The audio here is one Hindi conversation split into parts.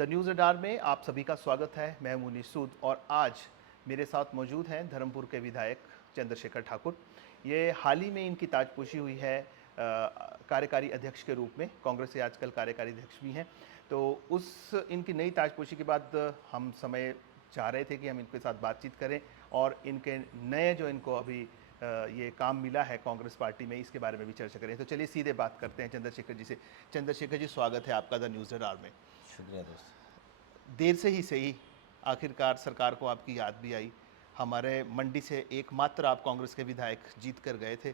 द न्यूज़ रडार में आप सभी का स्वागत है। मैं मुनीर सूद और आज मेरे साथ मौजूद हैं धर्मपुर के विधायक चंद्रशेखर ठाकुर। ये हाल ही में इनकी ताजपोशी हुई है कार्यकारी अध्यक्ष के रूप में। कांग्रेस के आजकल कार्यकारी अध्यक्ष भी हैं। तो उस इनकी नई ताजपोशी के बाद हम समय चाह रहे थे कि हम इनके साथ बातचीत करें और इनके नए जो इनको अभी ये काम मिला है कांग्रेस पार्टी में, इसके बारे में भी चर्चा करें। तो चलिए सीधे बात करते हैं चंद्रशेखर जी से। चंद्रशेखर जी, स्वागत है आपका द न्यूज़ रडार में। शुक्रिया दोस्त। देर से ही सही, आखिरकार सरकार को आपकी याद भी आई। हमारे मंडी से एकमात्र आप कांग्रेस के विधायक जीत कर गए थे।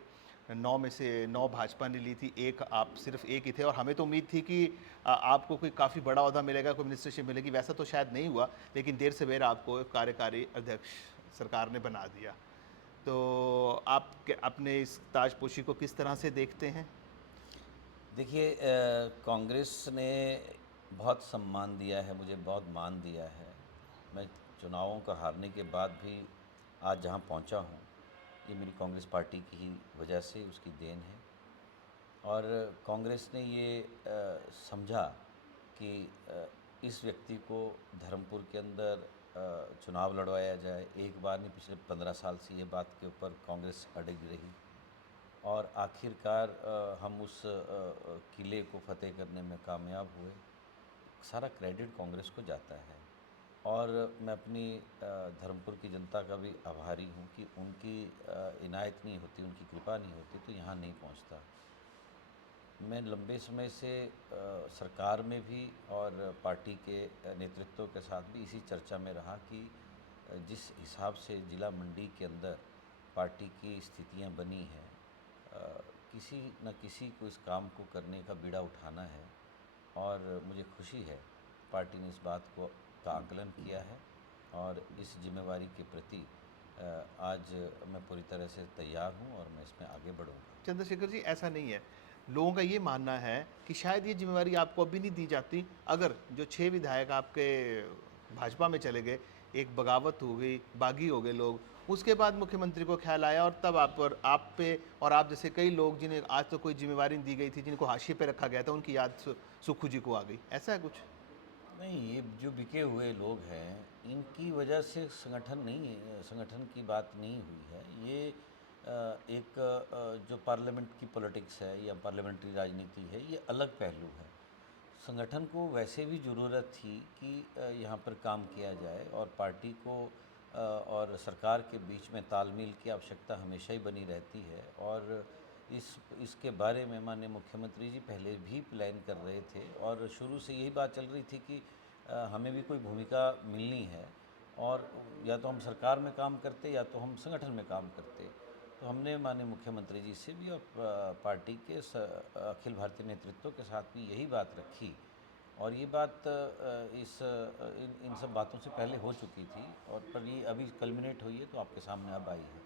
9 में से 9 भाजपा ने ली थी, एक आप सिर्फ एक ही थे और हमें तो उम्मीद थी कि आपको कोई काफ़ी बड़ा ओहदा मिलेगा, कोई मिनिस्टरशिप मिलेगी। वैसा तो शायद नहीं हुआ, लेकिन देर सवेर आपको कार्यकारी अध्यक्ष सरकार ने बना दिया। तो आप अपने इस ताजपोशी को किस तरह से देखते हैं? देखिए, कांग्रेस ने बहुत सम्मान दिया है, मुझे बहुत मान दिया है। मैं चुनावों का हारने के बाद भी आज जहां पहुंचा हूं, ये मेरी कांग्रेस पार्टी की ही वजह से, उसकी देन है। और कांग्रेस ने ये समझा कि इस व्यक्ति को धर्मपुर के अंदर चुनाव लड़वाया जाए। एक बार नहीं, पिछले 15 साल से ये बात के ऊपर कांग्रेस अड़िग रही और आखिरकार हम उस किले को फतेह करने में कामयाब हुए। सारा क्रेडिट कांग्रेस को जाता है और मैं अपनी धर्मपुर की जनता का भी आभारी हूँ कि उनकी इनायत नहीं होती, उनकी कृपा नहीं होती तो यहाँ नहीं पहुँचता। मैं लंबे समय से सरकार में भी और पार्टी के नेतृत्व के साथ भी इसी चर्चा में रहा कि जिस हिसाब से ज़िला मंडी के अंदर पार्टी की स्थितियां बनी हैं, किसी न किसी को इस काम को करने का बीड़ा उठाना है। और मुझे खुशी है पार्टी ने इस बात को का आकलन किया है और इस जिम्मेवारी के प्रति आज मैं पूरी तरह से तैयार हूं और मैं इसमें आगे बढ़ूंगा। चंद्रशेखर जी, ऐसा नहीं है। लोगों का ये मानना है कि शायद ये जिम्मेवारी आपको अभी नहीं दी जाती। अगर जो 6 विधायक आपके भाजपा में चले गए, एक बगावत हो गई, बागी हो गए लोग, उसके बाद मुख्यमंत्री को ख्याल आया और तब आप पे और आप जैसे कई लोग जिन्हें आज तो कोई जिम्मेवारी नहीं दी गई थी, जिनको हाशिए पे रखा गया था, उनकी याद सुक्खू जी को आ गई। ऐसा है कुछ? नहीं, ये जो बिके हुए लोग हैं इनकी वजह से संगठन नहीं संगठन की बात नहीं हुई है। ये एक जो पार्लियामेंट की पॉलिटिक्स है या पार्लियामेंट्री राजनीति है, ये अलग पहलू है। संगठन को वैसे भी ज़रूरत थी कि यहाँ पर काम किया जाए और पार्टी को और सरकार के बीच में तालमेल की आवश्यकता हमेशा ही बनी रहती है। और इसके बारे में माननीय मुख्यमंत्री जी पहले भी प्लान कर रहे थे और शुरू से यही बात चल रही थी कि हमें भी कोई भूमिका मिलनी है और या तो हम सरकार में काम करते या तो हम संगठन में काम करते। तो हमने माननीय मुख्यमंत्री जी से भी और पार्टी के अखिल भारतीय नेतृत्व के साथ भी यही बात रखी और ये बात इन सब बातों से पहले हो चुकी थी और पर ये अभी कल्मिनेट हुई है तो आपके सामने अब आई है।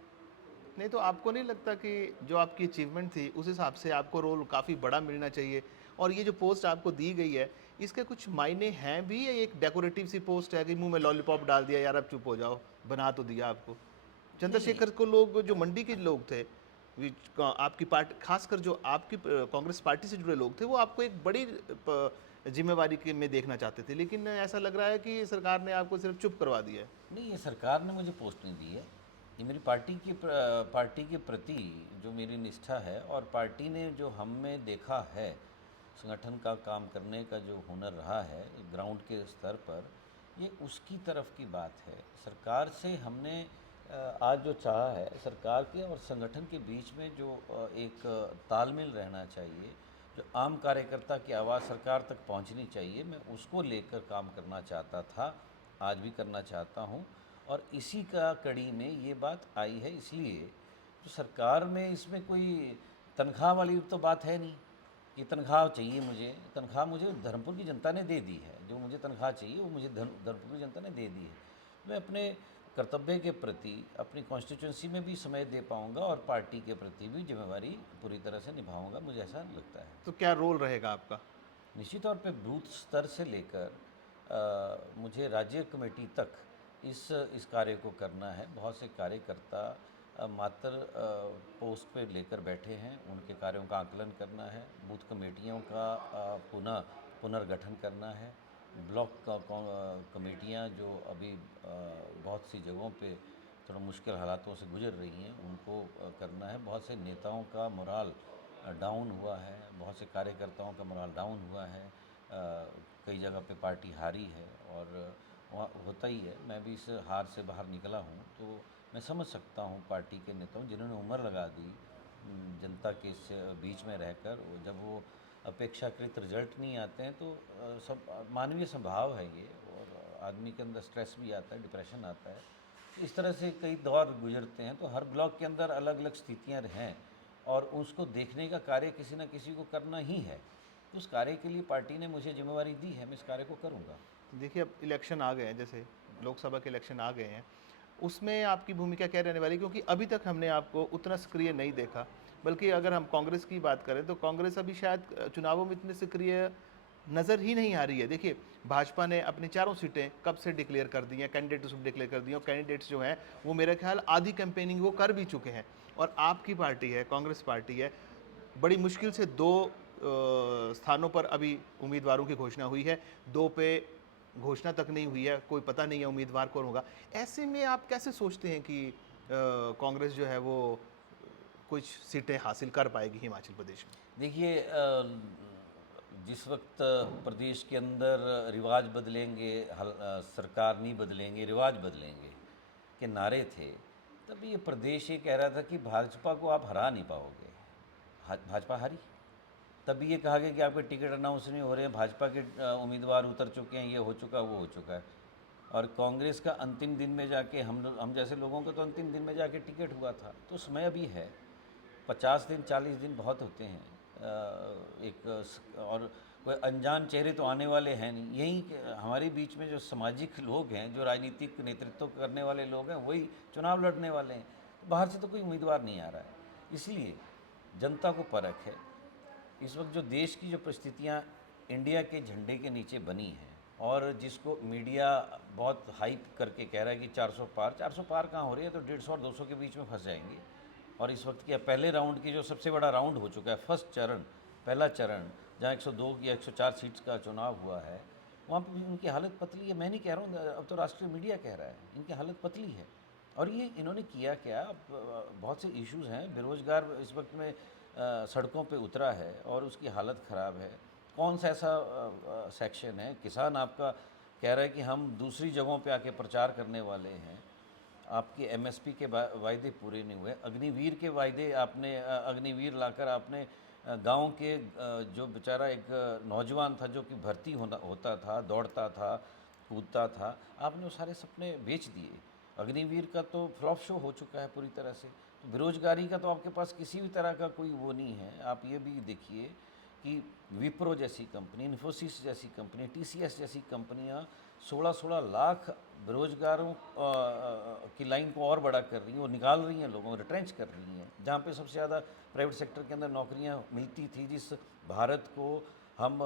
नहीं, तो आपको नहीं लगता कि जो आपकी अचीवमेंट थी उस हिसाब से आपको रोल काफ़ी बड़ा मिलना चाहिए? और ये जो पोस्ट आपको दी गई है, इसके कुछ मायने हैं भी या ये एक डेकोरेटिव सी पोस्ट है कि मुंह में लॉलीपॉप डाल दिया, यार अब चुप हो जाओ, बना तो दिया आपको? नहीं नहीं, चंद्रशेखर को लोग, जो मंडी के लोग थे, आपकी पार्टी, खासकर जो आपकी कांग्रेस पार्टी से जुड़े लोग थे, वो आपको एक बड़ी जिम्मेवारी के में देखना चाहते थे, लेकिन ऐसा लग रहा है कि सरकार ने आपको सिर्फ चुप करवा दिया है। नहीं, ये सरकार ने मुझे पोस्ट नहीं दी है। ये मेरी पार्टी के प्रति जो मेरी निष्ठा है और पार्टी ने जो हम में देखा है, संगठन का काम करने का जो हुनर रहा है ग्राउंड के स्तर पर, ये उसकी तरफ की बात है। सरकार से हमने आज जो चाहा है, सरकार के और संगठन के बीच में जो एक तालमेल रहना चाहिए, जो आम कार्यकर्ता की आवाज़ सरकार तक पहुंचनी चाहिए, मैं उसको लेकर काम करना चाहता था, आज भी करना चाहता हूं। और इसी का कड़ी में ये बात आई है। इसलिए तो सरकार में इसमें कोई तनख्वाह वाली तो बात है नहीं कि तनख्वाह चाहिए मुझे। तनख्वाह मुझे धर्मपुर की जनता ने दे दी है। जो मुझे तनख्वाह चाहिए वो मुझे धर्मपुर की जनता ने दे दी है। मैं अपने कर्तव्य के प्रति अपनी कॉन्स्टिट्यूंसी में भी समय दे पाऊंगा और पार्टी के प्रति भी जिम्मेवारी पूरी तरह से निभाऊंगा, मुझे ऐसा लगता है। तो क्या रोल रहेगा आपका? निश्चित तौर पे बूथ स्तर से लेकर मुझे राज्य कमेटी तक इस कार्य को करना है। बहुत से कार्यकर्ता मात्र पोस्ट पे लेकर बैठे हैं, उनके कार्यों का आकलन करना है, बूथ कमेटियों का पुनर्गठन करना है ब्लॉक कमेटियाँ जो अभी बहुत सी जगहों पे थोड़ा मुश्किल हालातों से गुजर रही हैं, उनको करना है। बहुत से नेताओं का मोराल डाउन हुआ है, बहुत से कार्यकर्ताओं का मोराल डाउन हुआ है। कई जगह पे पार्टी हारी है और वहाँ होता ही है। मैं भी इस हार से बाहर निकला हूँ, तो मैं समझ सकता हूँ पार्टी के नेताओं जिन्होंने उम्र लगा दी जनता के इस बीच में रहकर। जब वो अपेक्षाकृत रिजल्ट नहीं आते हैं तो सब मानवीय स्वभाव है ये, और आदमी के अंदर स्ट्रेस भी आता है, डिप्रेशन आता है। इस तरह से कई दौर गुजरते हैं, तो हर ब्लॉक के अंदर अलग अलग स्थितियाँ हैं और उसको देखने का कार्य किसी न किसी को करना ही है। तो उस कार्य के लिए पार्टी ने मुझे जिम्मेवारी दी है, मैं इस कार्य को करूँगा। देखिए, अब इलेक्शन आ गए हैं, जैसे लोकसभा के इलेक्शन आ गए हैं, उसमें आपकी भूमिका क्या रहने वाली है? क्योंकि अभी तक हमने आपको उतना सक्रिय नहीं देखा, बल्कि अगर हम कांग्रेस की बात करें तो कांग्रेस अभी शायद चुनावों में इतनी सक्रिय नज़र ही नहीं आ रही है। देखिए, भाजपा ने अपनी चारों सीटें कब से डिक्लेयर कर दी हैं, कैंडिडेट्स डिक्लेयर कर दी हैं, और कैंडिडेट्स जो हैं वो मेरे ख्याल आधी कैंपेनिंग वो कर भी चुके हैं। और आपकी पार्टी है, कांग्रेस पार्टी है, बड़ी मुश्किल से दो स्थानों पर अभी उम्मीदवारों की घोषणा हुई है, दो पे घोषणा तक नहीं हुई है, कोई पता नहीं है उम्मीदवार कौन होगा। ऐसे में आप कैसे सोचते हैं कि कांग्रेस जो है वो कुछ सीटें हासिल कर पाएगी हिमाचल प्रदेश में? देखिए, जिस वक्त प्रदेश के अंदर रिवाज बदलेंगे, सरकार नहीं बदलेंगे, रिवाज बदलेंगे के नारे थे, तब ये प्रदेश ये कह रहा था कि भाजपा को आप हरा नहीं पाओगे। भाजपा हारी। तब ये कहा गया कि आपके टिकट अनाउंस नहीं हो रहे हैं, भाजपा के उम्मीदवार उतर चुके हैं, ये हो चुका, वो हो चुका है। और कांग्रेस का अंतिम दिन में जाके हम जैसे लोगों का तो अंतिम दिन में जाके टिकट हुआ था। तो समय अभी है, 50 दिन 40 दिन बहुत होते हैं। और कोई अनजान चेहरे तो आने वाले हैं नहीं। यही हमारे बीच में जो सामाजिक लोग हैं, जो राजनीतिक नेतृत्व करने वाले लोग हैं, वही चुनाव लड़ने वाले हैं। बाहर से तो कोई उम्मीदवार नहीं आ रहा है। इसलिए जनता को परख है इस वक्त जो देश की जो परिस्थितियाँ इंडिया के झंडे के नीचे बनी हैं, और जिसको मीडिया बहुत हाइप करके कह रहा है कि 400 पार, 400 पार कहाँ हो रही है, तो 150 और 200 के बीच में फंस जाएंगे। और इस वक्त के पहले राउंड की जो सबसे बड़ा राउंड हो चुका है, फर्स्ट चरण, पहला चरण, जहाँ 102 या 104 सीट्स का चुनाव हुआ है, वहाँ पर भी उनकी हालत पतली है। मैं नहीं कह रहा हूँ, अब तो राष्ट्रीय मीडिया कह रहा है इनकी हालत पतली है। और ये इन्होंने किया क्या? बहुत से इश्यूज़ हैं। बेरोज़गार इस वक्त में सड़कों पे उतरा है और उसकी हालत ख़राब है। कौन सा ऐसा सेक्शन है? किसान आपका कह रहा है कि हम दूसरी जगहों पे आके प्रचार करने वाले हैं। आपके एमएसपी के वायदे पूरे नहीं हुए। अग्निवीर के वायदे आपने अग्निवीर लाकर आपने गांव के जो बेचारा एक नौजवान था जो कि भर्ती होता था, दौड़ता था, कूदता था, आपने वो सारे सपने बेच दिए। अग्निवीर का तो फ्लॉप शो हो चुका है पूरी तरह से। तो बेरोजगारी का तो आपके पास किसी भी तरह का कोई वो नहीं है। आप ये भी देखिए कि विप्रो जैसी कंपनी, इन्फोसिस जैसी कंपनी, टीसीएस जैसी कंपनियां 16-16 लाख बेरोजगारों की लाइन को और बड़ा कर रही हैं, वो निकाल रही हैं लोगों को, रिट्रेंच कर रही हैं। जहाँ पे सबसे ज़्यादा प्राइवेट सेक्टर के अंदर नौकरियाँ मिलती थी, जिस भारत को हम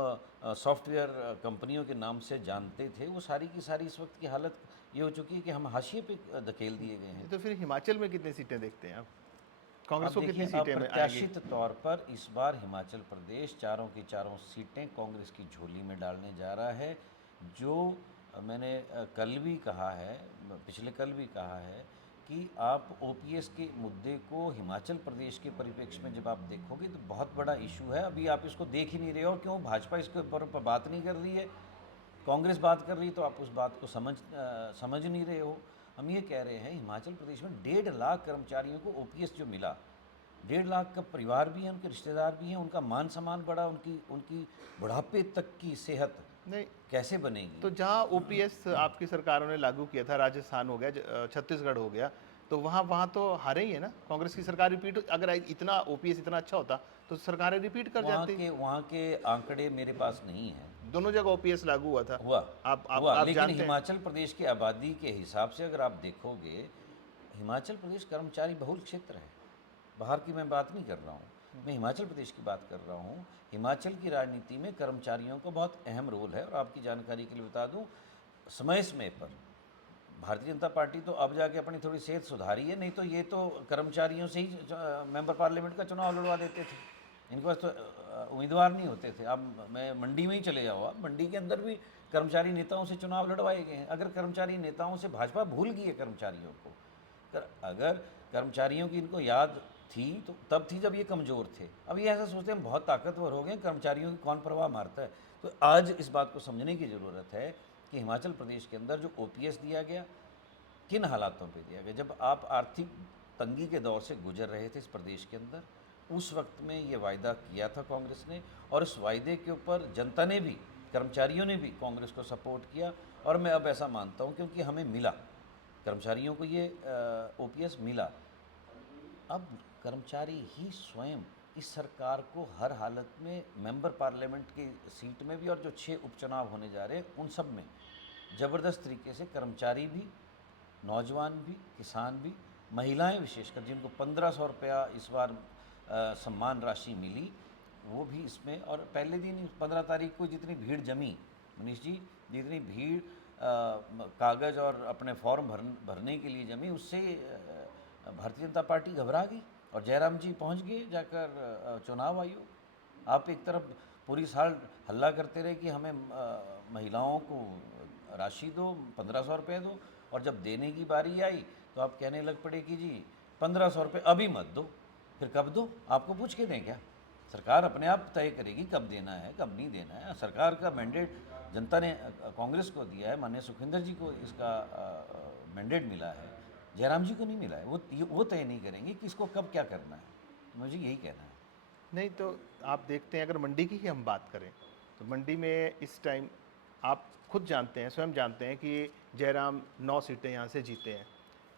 सॉफ्टवेयर कंपनियों के नाम से जानते थे, वो सारी की सारी इस वक्त की हालत ये हो चुकी है कि हम हाशिए पे धकेल दिए गए हैं। तो फिर हिमाचल में कितनी सीटें देखते हैं आप? अब कांग्रेस को कितनी देखिए, सीटें में आएंगी? अप्रत्याशित तौर पर इस बार हिमाचल प्रदेश चारों की चारों सीटें कांग्रेस की झोली में डालने जा रहा है। जो मैंने कल भी कहा है, पिछले कल भी कहा है कि आप ओपीएस के मुद्दे को हिमाचल प्रदेश के परिप्रेक्ष्य में जब आप देखोगे तो बहुत बड़ा इशू है। अभी आप इसको देख ही नहीं रहे हो। क्यों? भाजपा इसके ऊपर बात नहीं कर रही है, कांग्रेस बात कर रही है, तो आप उस बात को समझ नहीं रहे हो। हम ये कह रहे हैं, हिमाचल प्रदेश में 1.5 लाख कर्मचारियों को ओपीएस जो मिला, 1.5 लाख का परिवार भी है, उनके रिश्तेदार भी हैं, उनका मान सम्मान बढ़ा, उनकी उनकी बुढ़ापे तक की सेहत नहीं, कैसे बनेगी? तो जहाँ ओपीएस आपकी सरकारों ने लागू किया था, राजस्थान हो गया, छत्तीसगढ़ हो गया, तो वहाँ वहाँ तो हारे ही है ना कांग्रेस की सरकार। रिपीट, अगर इतना ओपीएस इतना अच्छा होता तो सरकारें रिपीट कर जाती। वहाँ के आंकड़े मेरे पास नहीं हैं। दोनों जगह ओपीएस लागू हुआ था। हुआ हुआ आप लेकिन जानते हैं। हिमाचल प्रदेश की आबादी के हिसाब से अगर आप देखोगे, हिमाचल प्रदेश कर्मचारी बहुल क्षेत्र है। बाहर की मैं बात नहीं कर रहा हूँ, मैं हिमाचल प्रदेश की बात कर रहा हूँ। हिमाचल की राजनीति में कर्मचारियों का बहुत अहम रोल है। और आपकी जानकारी के लिए बता दूँ, समय समय पर भारतीय जनता पार्टी तो अब जाके अपनी थोड़ी सेहत सुधारी है, नहीं तो ये तो कर्मचारियों से ही मेंबर पार्लियामेंट का चुनाव लड़वा देते थे। इनके पास तो उम्मीदवार नहीं होते थे। अब मैं मंडी में ही चले जाओ, आप मंडी के अंदर भी कर्मचारी नेताओं से चुनाव लड़वाए गए हैं। अगर कर्मचारी नेताओं से भाजपा भूल गई है कर्मचारियों को, अगर कर्मचारियों की इनको याद थी तो तब थी जब ये कमज़ोर थे। अब ये ऐसा सोचते हैं हम बहुत ताकतवर हो गए, कर्मचारियों की कौन परवाह मारता है। तो आज इस बात को समझने की ज़रूरत है कि हिमाचल प्रदेश के अंदर जो ओपीएस दिया गया, किन हालातों पे दिया गया। जब आप आर्थिक तंगी के दौर से गुजर रहे थे इस प्रदेश के अंदर, उस वक्त में ये वायदा किया था कांग्रेस ने, और इस वायदे के ऊपर जनता ने भी, कर्मचारियों ने भी कांग्रेस को सपोर्ट किया। और मैं अब ऐसा मानता हूँ क्योंकि हमें मिला, कर्मचारियों को ये ओपीएस मिला। अब कर्मचारी ही स्वयं इस सरकार को हर हालत में मेंबर पार्लियामेंट की सीट में भी और जो 6 उपचुनाव होने जा रहे हैं उन सब में ज़बरदस्त तरीके से कर्मचारी भी, नौजवान भी, किसान भी, महिलाएं विशेषकर जिनको 1500 रुपया इस बार सम्मान राशि मिली, वो भी इसमें। और पहले दिन 15 तारीख को जितनी भीड़ जमी, मनीष जी, जितनी भीड़ कागज़ और अपने फॉर्म भरने के लिए जमी, उससे भारतीय जनता पार्टी घबरा गई और जयराम जी पहुंच गए जाकर चुनाव आयोग। आप एक तरफ पूरी साल हल्ला करते रहे कि हमें महिलाओं को राशि दो, 1500 रुपये दो, और जब देने की बारी आई तो आप कहने लग पड़े कि जी 1500 रुपये अभी मत दो, फिर कब दो, आपको पूछ के दें क्या? सरकार अपने आप तय करेगी कब देना है कब नहीं देना है। सरकार का मैंडेट जनता ने कांग्रेस को दिया है, माननीय सुखविंदर जी को इसका मैंडेट मिला है, जयराम जी को नहीं मिला है। वो तय नहीं करेंगे कि इसको कब क्या करना है। तो मुझे यही कहना है। नहीं तो आप देखते हैं, अगर मंडी की ही हम बात करें तो मंडी में इस टाइम आप खुद जानते हैं, स्वयं जानते हैं कि जयराम 9 सीटें यहाँ से जीते हैं।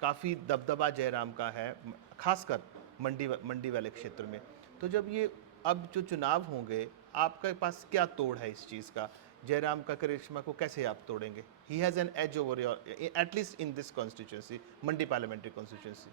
काफ़ी दबदबा जयराम का है, खासकर मंडी वाले क्षेत्र में। तो जब ये अब जो चुनाव होंगे, आपके पास क्या तोड़ है इस चीज़ का? जयराम का करिश्मा को कैसे आप तोड़ेंगे? He has an edge over your, at least in this constituency, Mandi parliamentary constituency.